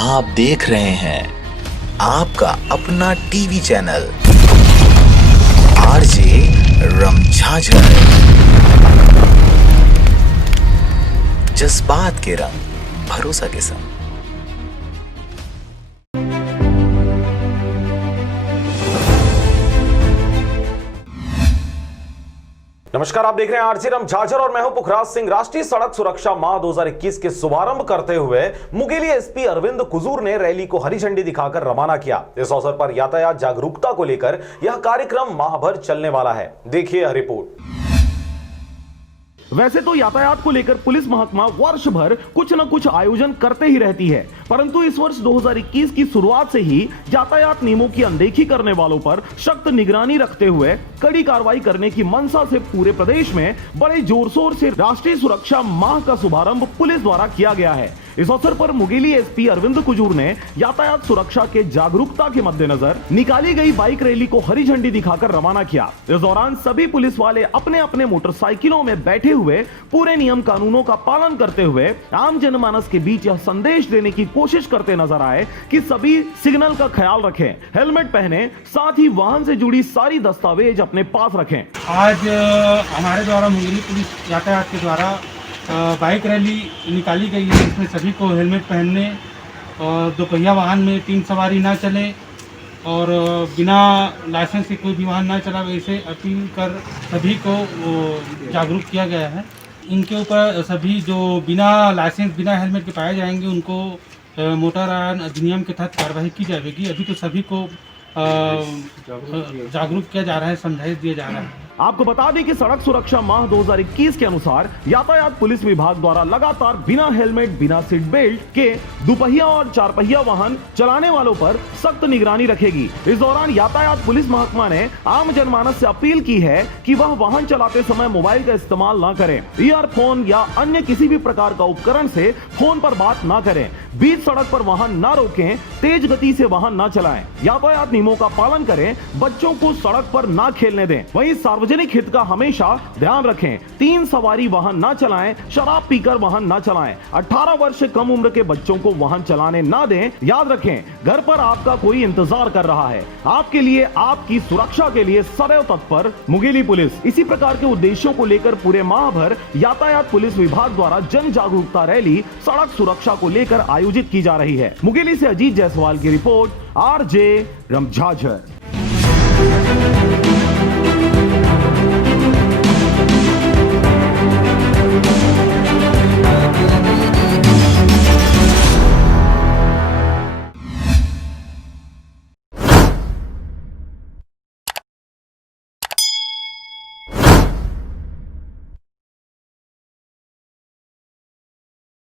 आप देख रहे हैं आपका अपना टीवी चैनल आरजे रमझाझर। जज्बात के रंग, भरोसा के संग। नमस्कार, आप देख रहे हैं आरजे रमझाझर और मैं हूं पुखराज सिंह। राष्ट्रीय सड़क सुरक्षा माह 2021 के शुभारंभ करते हुए मुंगेली एसपी अरविंद कुजूर ने रैली को हरी झंडी दिखाकर रवाना किया। इस अवसर पर यातायात जागरूकता को लेकर यह कार्यक्रम माह भर चलने वाला है। देखिए यह रिपोर्ट। वैसे तो यातायात को लेकर पुलिस महकमा वर्ष भर कुछ न कुछ आयोजन करते ही रहती है, परंतु इस वर्ष 2021 की शुरुआत से ही यातायात नियमों की अनदेखी करने वालों पर सख्त निगरानी रखते हुए कड़ी कार्रवाई करने की मंशा से पूरे प्रदेश में बड़े जोर शोर से राष्ट्रीय सुरक्षा माह का शुभारंभ पुलिस द्वारा किया गया है। इस अवसर पर मुंगेली एसपी अरविंद कुजूर ने यातायात सुरक्षा के जागरूकता के मद्देनजर निकाली गई बाइक रैली को हरी झंडी दिखाकर रवाना किया। इस दौरान सभी पुलिस वाले अपने अपने मोटरसाइकिलों में बैठे हुए पूरे नियम कानूनों का पालन करते हुए आम जनमानस के बीच यह संदेश देने की कोशिश करते नजर आए कि सभी सिग्नल का ख्याल रखें, हेलमेट पहने, साथ ही वाहन से जुड़ी सारी दस्तावेज अपने पास रखें। आज हमारे द्वारा मुंगेली पुलिस यातायात के द्वारा बाइक रैली निकाली गई है। इसमें सभी को हेलमेट पहनने और दोपहिया वाहन में 3 सवारी ना चले और बिना लाइसेंस के कोई भी वाहन ना चला, वैसे अपील कर सभी को जागरूक किया गया है। इनके ऊपर सभी जो बिना लाइसेंस बिना हेलमेट के पाए जाएंगे उनको मोटर वाहन अधिनियम के तहत कार्रवाई की जाएगी। अभी तो सभी को जागरूक किया जा रहा है, समझाइश दिया जा रहा है। आपको बता दें कि सड़क सुरक्षा माह 2021 के अनुसार यातायात पुलिस विभाग द्वारा लगातार बिना हेलमेट, बिना सीट बेल्ट के दुपहिया और 4 पहिया वाहन चलाने वालों पर सख्त निगरानी रखेगी। इस दौरान यातायात पुलिस महकमा ने आम जनमानस से अपील की है कि वह वाहन चलाते समय मोबाइल का इस्तेमाल न करें, ईयरफोन या अन्य किसी भी प्रकार का उपकरण से फोन पर बात न करें, बीच सड़क पर वाहन न रोकें, तेज गति से वाहन न चलाएं, यातायात नियमों का पालन करें, बच्चों को सड़क पर न खेलने दें। वहीं सार्वजनिक हित का हमेशा ध्यान रखें, 3 सवारी वाहन न चलाएं, शराब पीकर वाहन न चलाएं, 18 वर्ष से कम उम्र के बच्चों को वाहन चलाने न दें। याद रखें, घर पर आपका कोई इंतजार कर रहा है, आपके लिए, आपकी सुरक्षा के लिए सदैव तत्पर मुंगेली पुलिस। इसी प्रकार के उद्देश्यों को लेकर पूरे माह भर यातायात पुलिस विभाग द्वारा जन जागरूकता रैली सड़क सुरक्षा को लेकर आयोजित की जा रही है। मुंगेली से अजीत जायसवाल की रिपोर्ट, आरजे रमझाझर।